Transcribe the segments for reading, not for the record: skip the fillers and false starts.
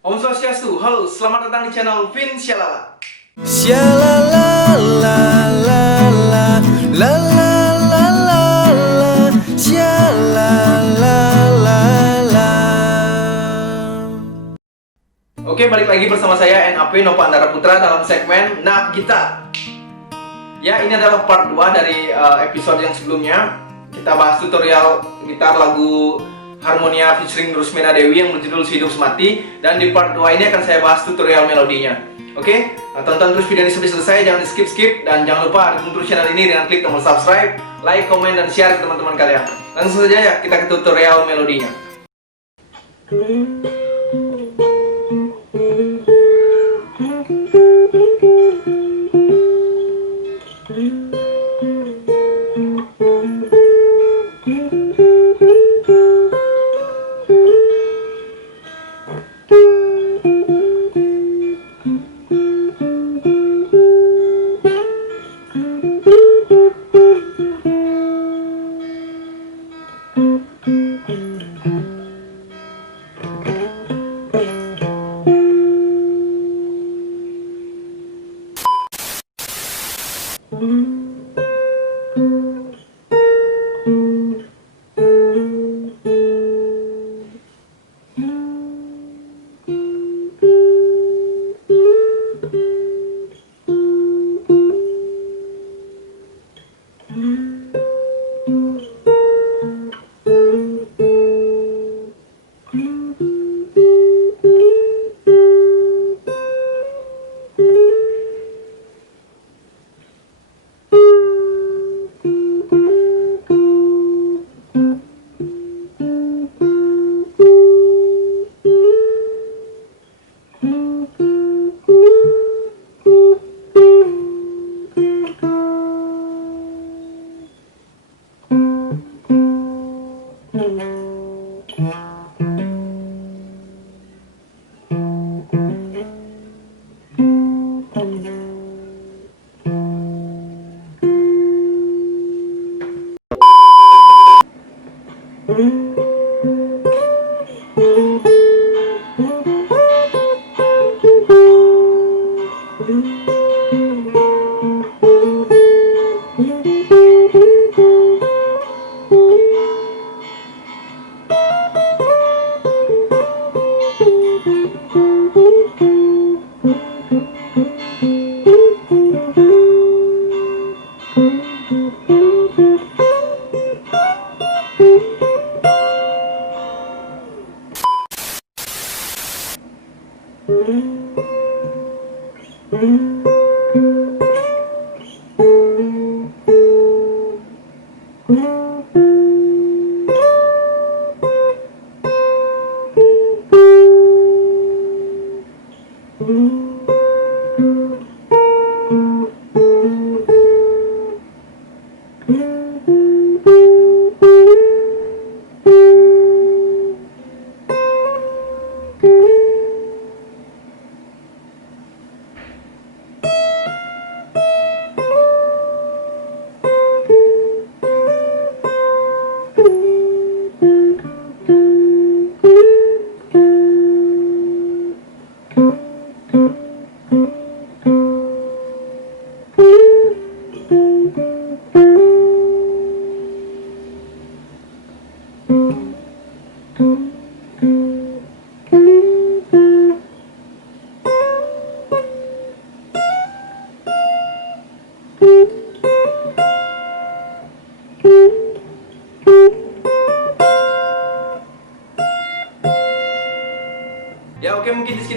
Om Swastiastu, halo, selamat datang di channel Vin Syalala. Shalala la la la la la la la la shalala la la. Oke, balik lagi bersama saya NAP Nova Andara Putra dalam segmen Nak Gitar. Ya, ini adalah part 2 dari episode yang sebelumnya. Kita bahas tutorial gitar lagu Harmonia featuring Rusmina Dewi yang berjudul Hidup Semati. Dan di part 2 ini akan saya bahas tutorial melodinya. Oke, tonton terus video ini sampai selesai, jangan di skip-skip. Dan jangan lupa dukung terus channel ini dengan klik tombol subscribe, like, komen, dan share ke teman-teman kalian. Langsung saja ya, kita ke tutorial melodinya.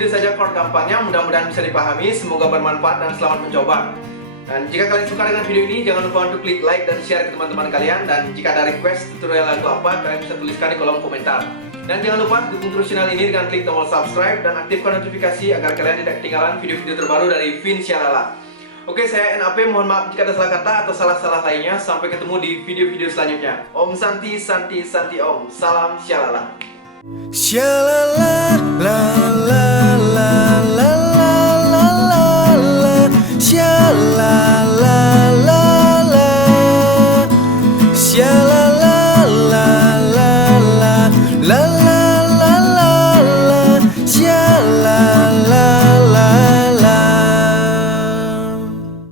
itu saja chord gampangnya, mudah-mudahan bisa dipahami, semoga bermanfaat dan selamat mencoba. Dan jika kalian suka dengan video ini, jangan lupa untuk klik like dan share ke teman-teman kalian. Dan jika ada request tutorial lagu apa, kalian bisa tuliskan di kolom komentar. Dan jangan lupa dukung terus channel ini dengan klik tombol subscribe dan aktifkan notifikasi agar kalian tidak ketinggalan video-video terbaru dari Vin Syalala. Oke, saya NAP, mohon maaf jika ada salah kata atau salah-salah lainnya. Sampai ketemu di video-video selanjutnya. Om Santi, Santi, Santi Om. Salam Syalala. Sha la la la la